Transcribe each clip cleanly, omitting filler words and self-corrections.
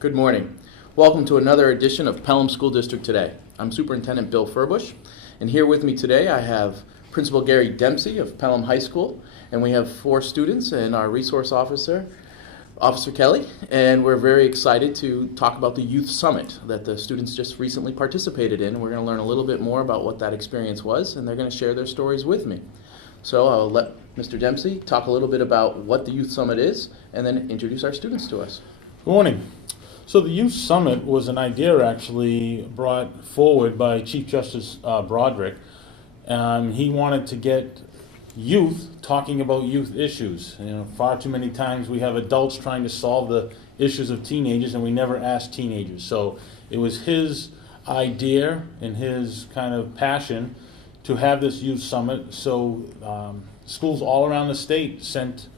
Good morning. Welcome to another edition of Pelham School District Today. I'm Superintendent Bill Furbush, and here with me today I have Principal Gary Dempsey of Pelham High School, and we have 4 students and our resource officer, Officer Kelly, and we're very excited to talk about the Youth Summit that the students just recently participated in. We're going to learn a little bit more about what that experience was, and they're going to share their stories with me. So I'll let Mr. Dempsey talk a little bit about what the Youth Summit is, and then introduce our students to us. Good morning. So the Youth Summit was an idea actually brought forward by Chief Justice Broderick. He wanted to get youth talking about youth issues. You know, far too many times we have adults trying to solve the issues of teenagers and we never ask teenagers. So it was his idea and his kind of passion to have this Youth Summit. So schools all around the state sent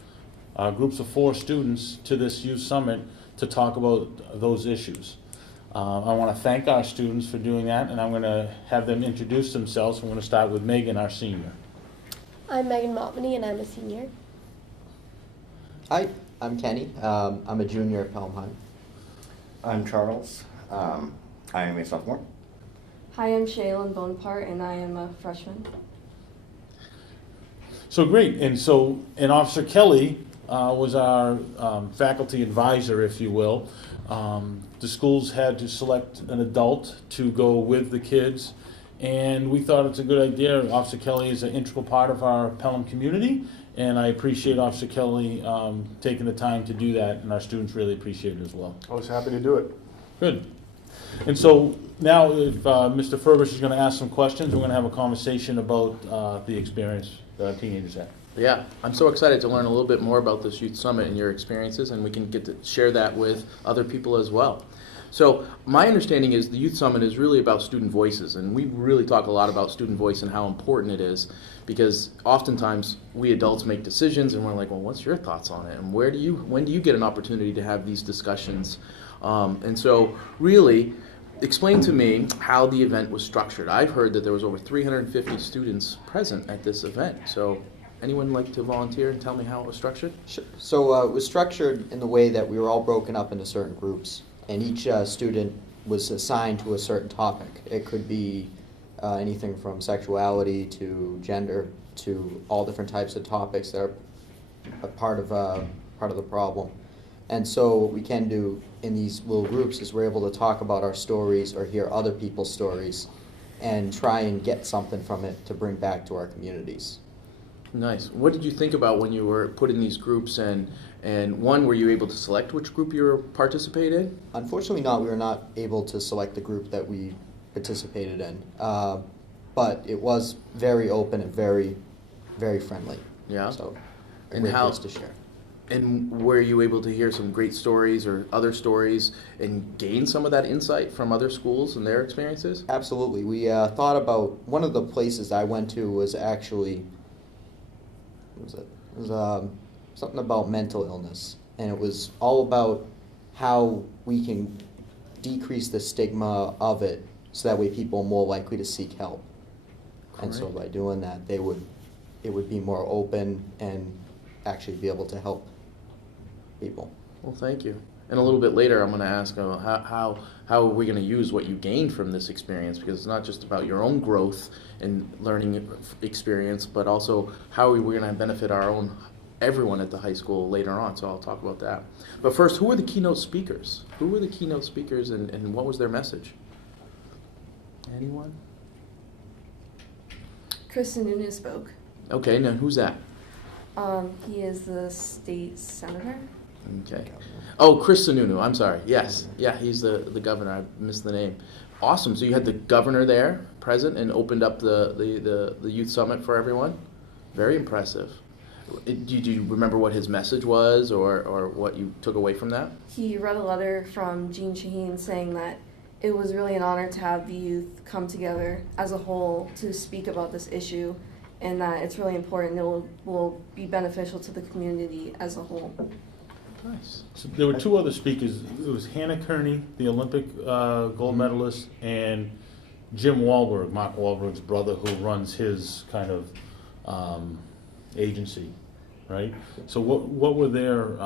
groups of 4 students to this Youth Summit to talk about those issues. I want to thank our students for doing that, and I'm going to have them introduce themselves. I'm going to start with Megan, our senior. I'm Megan Maltney, and I'm a senior. Hi, I'm Kenny. I'm a junior at Pelham High. I'm Charles. I am a sophomore. Hi, I'm Shaylin Bonaparte, and I am a freshman. So great, and Officer Kelly was our faculty advisor, if you will. The schools had to select an adult to go with the kids, and we thought it's a good idea. Officer Kelly is an integral part of our Pelham community, and I appreciate Officer Kelly taking the time to do that, and our students really appreciate it as well. I was happy to do it. Good. And so now if Mr. Furbush is going to ask some questions, we're going to have a conversation about the experience that teenagers had. Yeah, I'm so excited to learn a little bit more about this Youth Summit and your experiences, and we can get to share that with other people as well. So my understanding is the Youth Summit is really about student voices, and we really talk a lot about student voice and how important it is, because oftentimes we adults make decisions and we're like, well, what's your thoughts on it? And when do you get an opportunity to have these discussions? And so really, explain to me how the event was structured. I've heard that there was over 350 students present at this event. So anyone like to volunteer and tell me how it was structured? Sure. So it was structured in the way that we were all broken up into certain groups, and each student was assigned to a certain topic. It could be anything from sexuality to gender to all different types of topics that are a part of the problem. And so what we can do in these little groups is we're able to talk about our stories or hear other people's stories and try and get something from it to bring back to our communities. Nice. What did you think about when you were put in these groups, and one, were you able to select which group you were participate in? Unfortunately not. We were not able to select the group that we participated in. But it was very open and very, very friendly. Yeah. So a And great how- place to share. And were you able to hear some great stories or other stories and gain some of that insight from other schools and their experiences? Absolutely. We thought about, one of the places I went to was actually, what was it? It was something about mental illness. And it was all about how we can decrease the stigma of it so that way people are more likely to seek help. And so by doing that, it would be more open and actually be able to help people. Well, thank you. And a little bit later, I'm going to ask how are we going to use what you gained from this experience, because it's not just about your own growth and learning experience, but also how are we going to benefit everyone at the high school later on. So I'll talk about that. But first, who were the keynote speakers? Who were the keynote speakers, and what was their message? Anyone? Kristen Nunes spoke. Okay, now who's that? He is the state senator. Okay. Oh, Chris Sununu. I'm sorry. Yes. Yeah, he's the governor. I missed the name. Awesome. So you had the governor there present and opened up the youth summit for everyone? Very impressive. Do you remember what his message was, or what you took away from that? He read a letter from Jean Shaheen saying that it was really an honor to have the youth come together as a whole to speak about this issue, and that it's really important. It will be beneficial to the community as a whole. Nice. So there were 2 other speakers. It was Hannah Kearney, the Olympic gold medalist, and Jim Wahlberg, Mark Wahlberg's brother, who runs his kind of agency, right? So what were their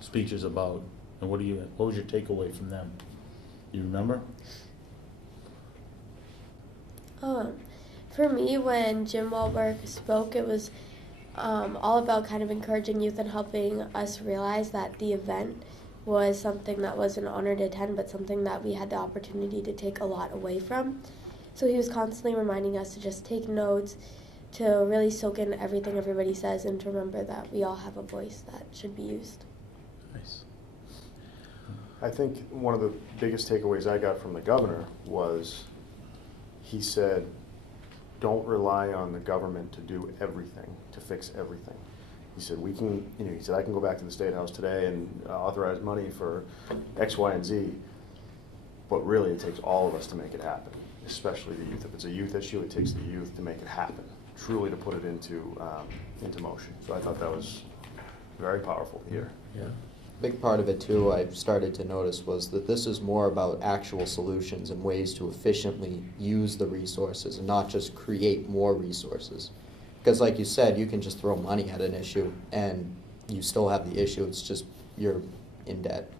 speeches about? And what was your takeaway from them? You remember? For me, when Jim Wahlberg spoke, it was all about kind of encouraging youth and helping us realize that the event was something that was an honor to attend, but something that we had the opportunity to take a lot away from. So he was constantly reminding us to just take notes, to really soak in everything everybody says, and to remember that we all have a voice that should be used. Nice. I think one of the biggest takeaways I got from the governor was he said, don't rely on the government to do everything, to fix everything. He said, he said, I can go back to the State House today and authorize money for X, Y, and Z, but really it takes all of us to make it happen, especially the youth. If it's a youth issue, it takes the youth to make it happen, truly to put it into motion. So I thought that was very powerful here. Yeah. Big part of it too, I started to notice, was that this is more about actual solutions and ways to efficiently use the resources and not just create more resources. Because like you said, you can just throw money at an issue and you still have the issue, it's just you're in debt.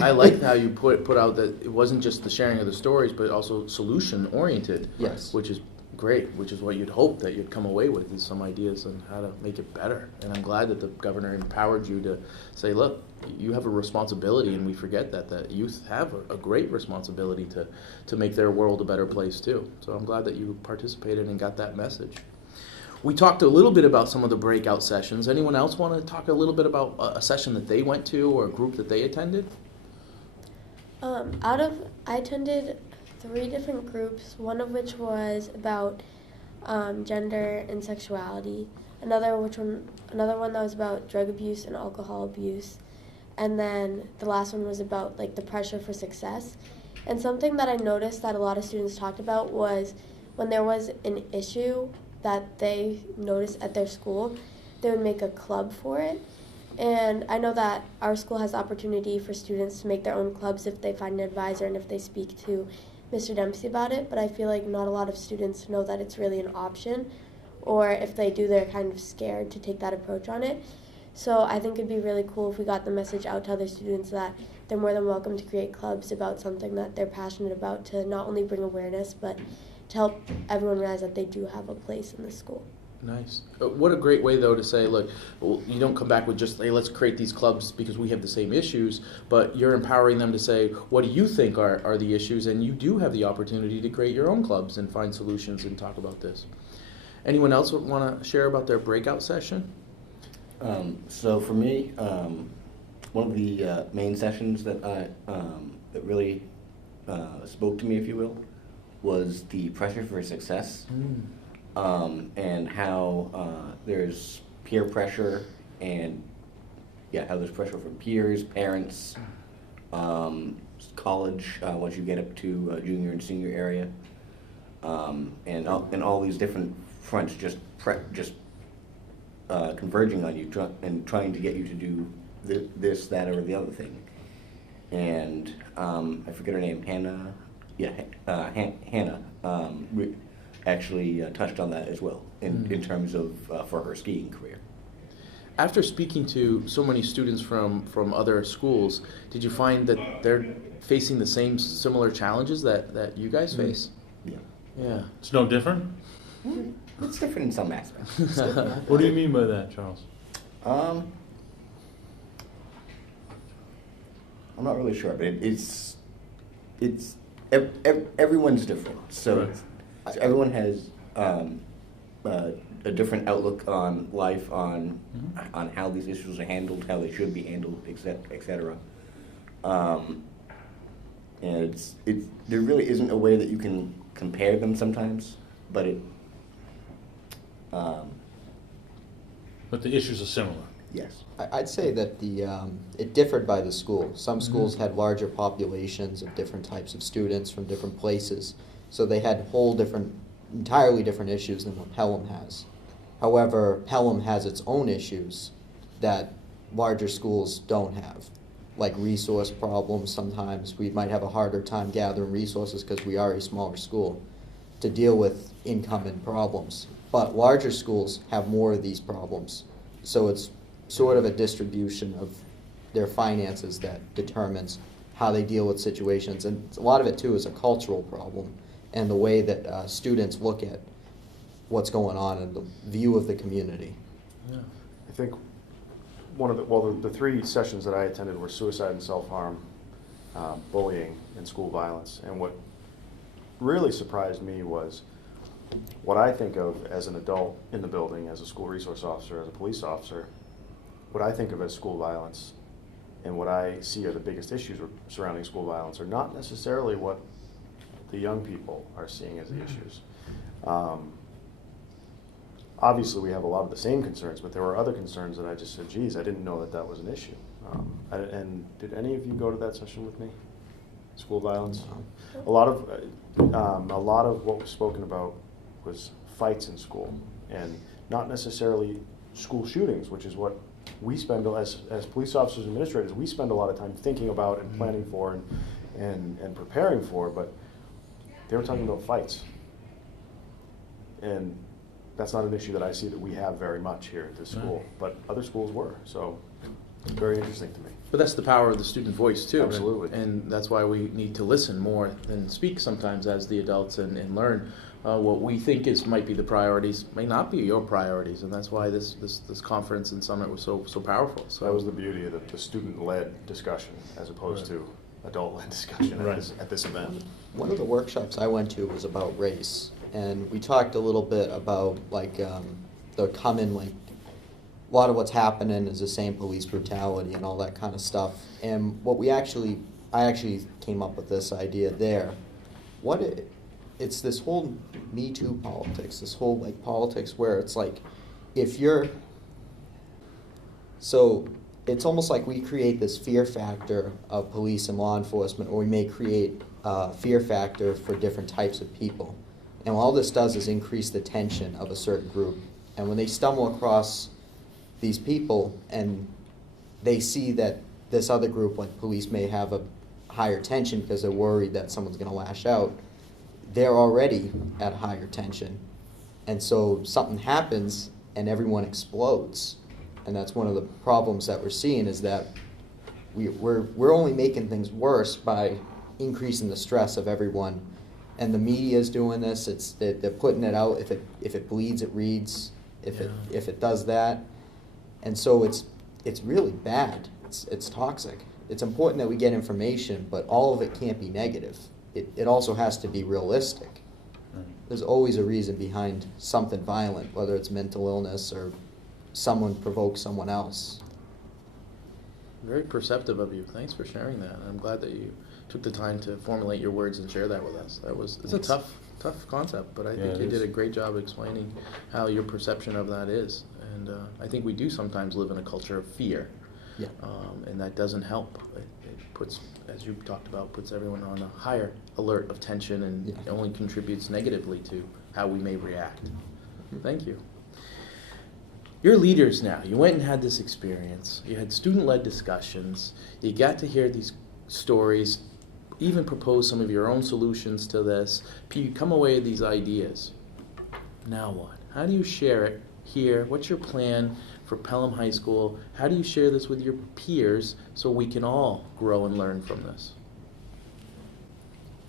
I liked how you put out that it wasn't just the sharing of the stories, but also solution oriented. Yes. Which is great, which is what you'd hope that you'd come away with, is some ideas on how to make it better. And I'm glad that the governor empowered you to say, look, you have a responsibility, and we forget that youth have a great responsibility to make their world a better place too. So I'm glad that you participated and got that message. We talked a little bit about some of the breakout sessions. Anyone else want to talk a little bit about a session that they went to or a group that they attended? I attended 3 different groups, one of which was about gender and sexuality, another one that was about drug abuse and alcohol abuse, and then the last one was about like the pressure for success. And something that I noticed that a lot of students talked about was when there was an issue that they noticed at their school, they would make a club for it. And I know that our school has the opportunity for students to make their own clubs if they find an advisor and if they speak to Mr. Dempsey about it, but I feel like not a lot of students know that it's really an option, or if they do, they're kind of scared to take that approach on it. So I think it'd be really cool if we got the message out to other students that they're more than welcome to create clubs about something that they're passionate about, to not only bring awareness, but to help everyone realize that they do have a place in the school. Nice. What a great way, though, to say, look, well, you don't come back with just, hey, let's create these clubs because we have the same issues, but you're empowering them to say, what do you think are the issues? And you do have the opportunity to create your own clubs and find solutions and talk about this. Anyone else want to share about their breakout session? So for me, one of the main sessions that that really spoke to me, if you will, was the pressure for success. And how there's peer pressure, and how there's pressure from peers, parents, college once you get up to junior and senior area, and all these different fronts just converging on you and trying to get you to do this, that, or the other thing. And I forget her name, Hannah. Hannah. Actually touched on that as well in terms of for her skiing career. After speaking to so many students from other schools, did you find that they're facing the similar challenges that you guys face? Yeah. Yeah. It's no different? It's different in some aspects. What do you mean by that, Charles? I'm not really sure, but it's everyone's different. So. Right. Everyone has a different outlook on life, on how these issues are handled, how they should be handled, etc. And there really isn't a way that you can compare them sometimes, but But the issues are similar. Yes. I'd say that it differed by the school. Some schools had larger populations of different types of students from different places, so they had entirely different issues than what Pelham has. However, Pelham has its own issues that larger schools don't have, like resource problems. Sometimes we might have a harder time gathering resources because we are a smaller school to deal with income and problems. But larger schools have more of these problems, so it's sort of a distribution of their finances that determines how they deal with situations. And a lot of it too is a cultural problem, and the way that students look at what's going on and the view of the community. Yeah. I think the 3 sessions that I attended were suicide and self-harm, bullying, and school violence. And what really surprised me was what I think of as an adult in the building, as a school resource officer, as a police officer, what I think of as school violence and what I see are the biggest issues surrounding school violence are not necessarily what the young people are seeing as the issues. Obviously, we have a lot of the same concerns, but there were other concerns that I just said, geez, I didn't know that that was an issue. And did any of you go to that session with me? School violence? A lot of what was spoken about was fights in school, and not necessarily school shootings, which is what we spend, as police officers and administrators, we spend a lot of time thinking about and planning for and preparing for, but they were talking about fights. And that's not an issue that I see that we have very much here at this school, but other schools were, so it's very interesting to me. But that's the power of the student voice too. Absolutely. And that's why we need to listen more than speak sometimes as the adults and learn what we think might be the priorities may not be your priorities, and that's why this conference and summit was so powerful. So that was the beauty of the student-led discussion as opposed to adult-led discussion at this event. One of the workshops I went to was about race, and we talked a little bit about the common, a lot of what's happening is the same police brutality and all that kind of stuff. And what I actually came up with this idea there. It's this whole Me Too politics, this whole politics where it's so it's almost like we create this fear factor of police and law enforcement, or we may create a fear factor for different types of people. And all this does is increase the tension of a certain group. And when they stumble across these people and they see that this other group, like police, may have a higher tension because they're worried that someone's going to lash out, they're already at higher tension. And so something happens and everyone explodes. And that's one of the problems that we're seeing, is that we're only making things worse by increasing the stress of everyone. And the media is doing this. They're putting it out. If it bleeds, it reads. If it does that, and so it's really bad. It's toxic. It's important that we get information, but all of it can't be negative. It also has to be realistic. There's always a reason behind something violent, whether it's mental illness or someone provokes someone else. very perceptive of you. Thanks for sharing that. I'm glad that you took the time to formulate your words and share that with us. It's a tough concept, but I think you did a great job explaining how your perception of that is. And I think we do sometimes live in a culture of fear, and that doesn't help. It puts, as you talked about, puts everyone on a higher alert of tension, and it only contributes negatively to how we may react. Thank you. You're leaders now. You went and had this experience. You had student-led discussions. You got to hear these stories, even propose some of your own solutions to this. You come away with these ideas. Now what? How do you share it here? What's your plan for Pelham High School? How do you share this with your peers so we can all grow and learn from this?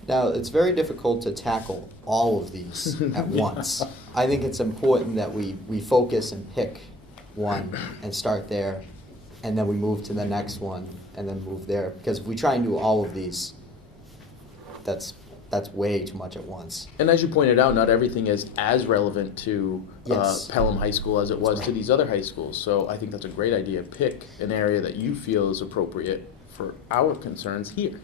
Now, it's very difficult to tackle all of these at once. I think it's important that we focus and pick one and start there, and then we move to the next one and then move there. Because if we try and do all of these, that's way too much at once. And as you pointed out, not everything is as relevant to Pelham High School as it was to these other high schools. So I think that's a great idea. Pick an area that you feel is appropriate for our concerns here.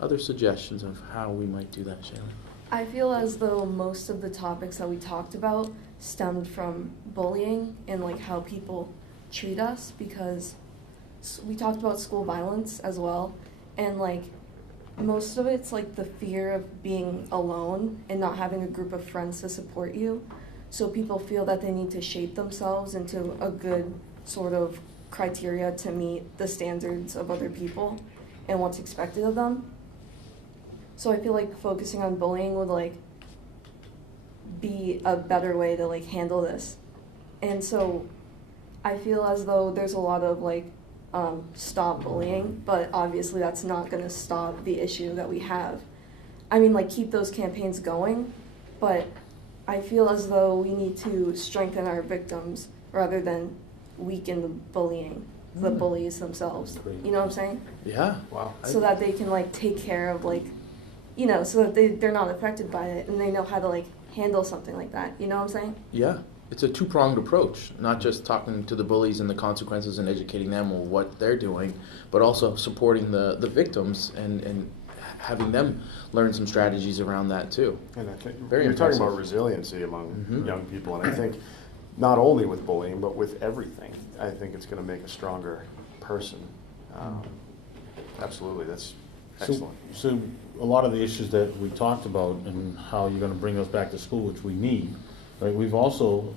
Other suggestions of how we might do that, Shayla? I feel as though most of the topics that we talked about stemmed from bullying and like how people treat us, because we talked about school violence as well, and like most of it's like the fear of being alone and not having a group of friends to support you. So people feel that they need to shape themselves into a good sort of criteria to meet the standards of other people and what's expected of them. So I feel like focusing on bullying would like be a better way to like handle this. And so I feel as though there's a lot of like stop bullying, but obviously that's not going to stop the issue that we have. I mean, like, keep those campaigns going, but I feel as though we need to strengthen our victims rather than weaken the bullying, the bullies themselves. You know what I'm saying? Yeah. Wow. So that they can like take care of like, you know, so that they're not affected by it and they know how to like handle something like that. You know what I'm saying? Yeah. It's a two-pronged approach, not just talking to the bullies and the consequences and educating them on what they're doing, but also supporting the victims and having them learn some strategies around that too. And I think Very you're talking impressive. about resiliency among Mhm. young people, and I think not only with bullying, but with everything, I think it's going to make a stronger person. Absolutely, that's excellent. So a lot of the issues that we talked about and how you're going to bring those back to school, which we need, right? We've also,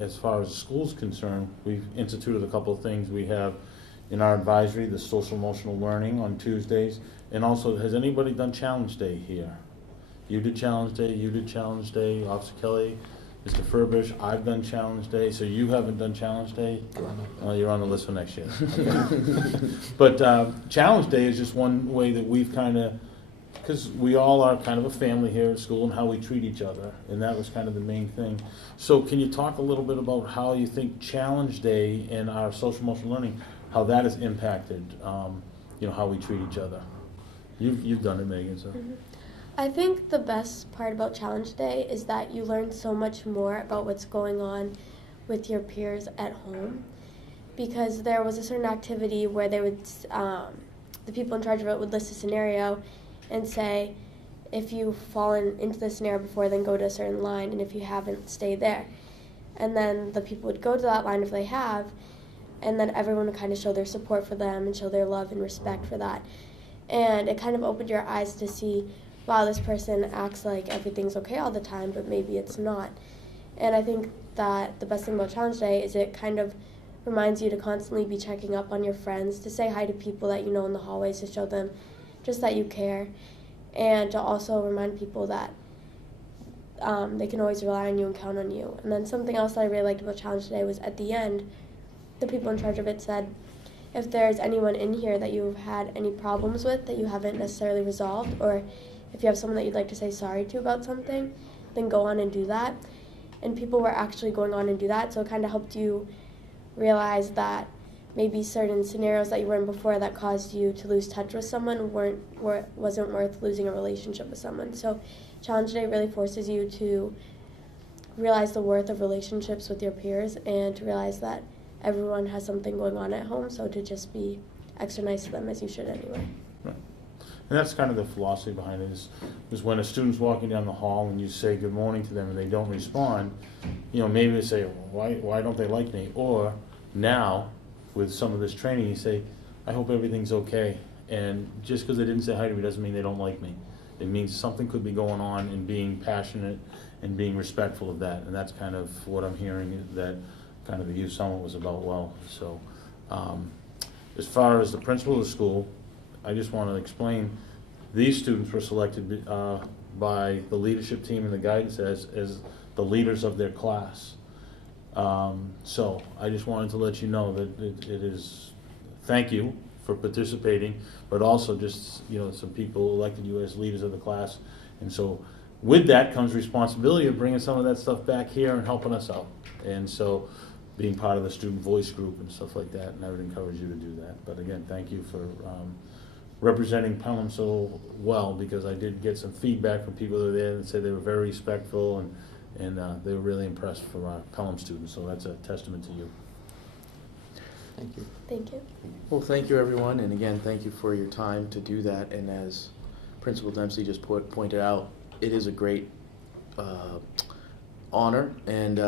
as far as the school's concerned, we've instituted a couple of things. We have in our advisory, the social emotional learning on Tuesdays. And also, has anybody done Challenge Day here? You did Challenge Day, you did Challenge Day, Officer Kelly, Mr. Furbish, I've done Challenge Day, so you haven't done Challenge Day? You're on the list for next year. Okay. But Challenge Day is just one way that we've kind of, because we all are kind of a family here at school and how we treat each other, and that was kind of the main thing. So can you talk a little bit about how you think Challenge Day and our social emotional learning, how that has impacted, how we treat each other? You've done it, Megan, so. Mm-hmm. I think the best part about Challenge Day is that you learn so much more about what's going on with your peers at home, because there was a certain activity where they would, the people in charge of it would list a scenario and say, if you've fallen into the scenario before, then go to a certain line, and if you haven't, stay there. And then the people would go to that line if they have, and then everyone would kind of show their support for them and show their love and respect for that. And it kind of opened your eyes to see, wow, this person acts like everything's okay all the time, but maybe it's not. And I think that the best thing about Challenge Day is it kind of reminds you to constantly be checking up on your friends, to say hi to people that you know in the hallways, to show them just that you care, and to also remind people that they can always rely on you and count on you. And then something else that I really liked about Challenge Day was at the end, the people in charge of it said, if there's anyone in here that you've had any problems with that you haven't necessarily resolved, or if you have someone that you'd like to say sorry to about something, then go on and do that. And people were actually going on and do that, so it kind of helped you realize that maybe certain scenarios that you were in before that caused you to lose touch with someone wasn't worth losing a relationship with someone. So Challenge Day really forces you to realize the worth of relationships with your peers and to realize that everyone has something going on at home, so to just be extra nice to them, as you should anyway. Right. And that's kind of the philosophy behind it is when a student's walking down the hall and you say good morning to them and they don't respond, maybe they say, well, why don't they like me? Or now, with some of this training, you say, I hope everything's okay. And just because they didn't say hi to me doesn't mean they don't like me. It means something could be going on, and being passionate and being respectful of that. And that's kind of what I'm hearing that kind of the Youth Summit was about. Well, so as far as the principal of the school, I just want to explain, these students were selected by the leadership team and the guidance as the leaders of their class. So I just wanted to let you know that it is, thank you for participating, but also just, some people elected you as leaders of the class. And so with that comes responsibility of bringing some of that stuff back here and helping us out. And so being part of the student voice group and stuff like that, and I would encourage you to do that. But again, thank you for representing Pelham so well, because I did get some feedback from people that were there and said they were very respectful and they were really impressed from our Pelham students. So that's a testament to you. Thank you. Thank you. Well, thank you, everyone, and again, thank you for your time to do that. And as Principal Dempsey just pointed out, it is a great honor and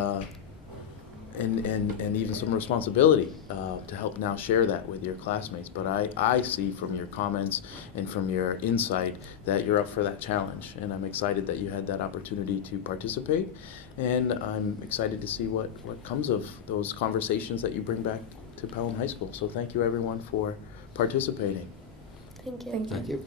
even some responsibility to help now share that with your classmates. But I see from your comments and from your insight that you're up for that challenge, and I'm excited that you had that opportunity to participate, and I'm excited to see what comes of those conversations that you bring back to Pelham High School. So thank you, everyone, for participating. Thank you. Thank you. Thank you.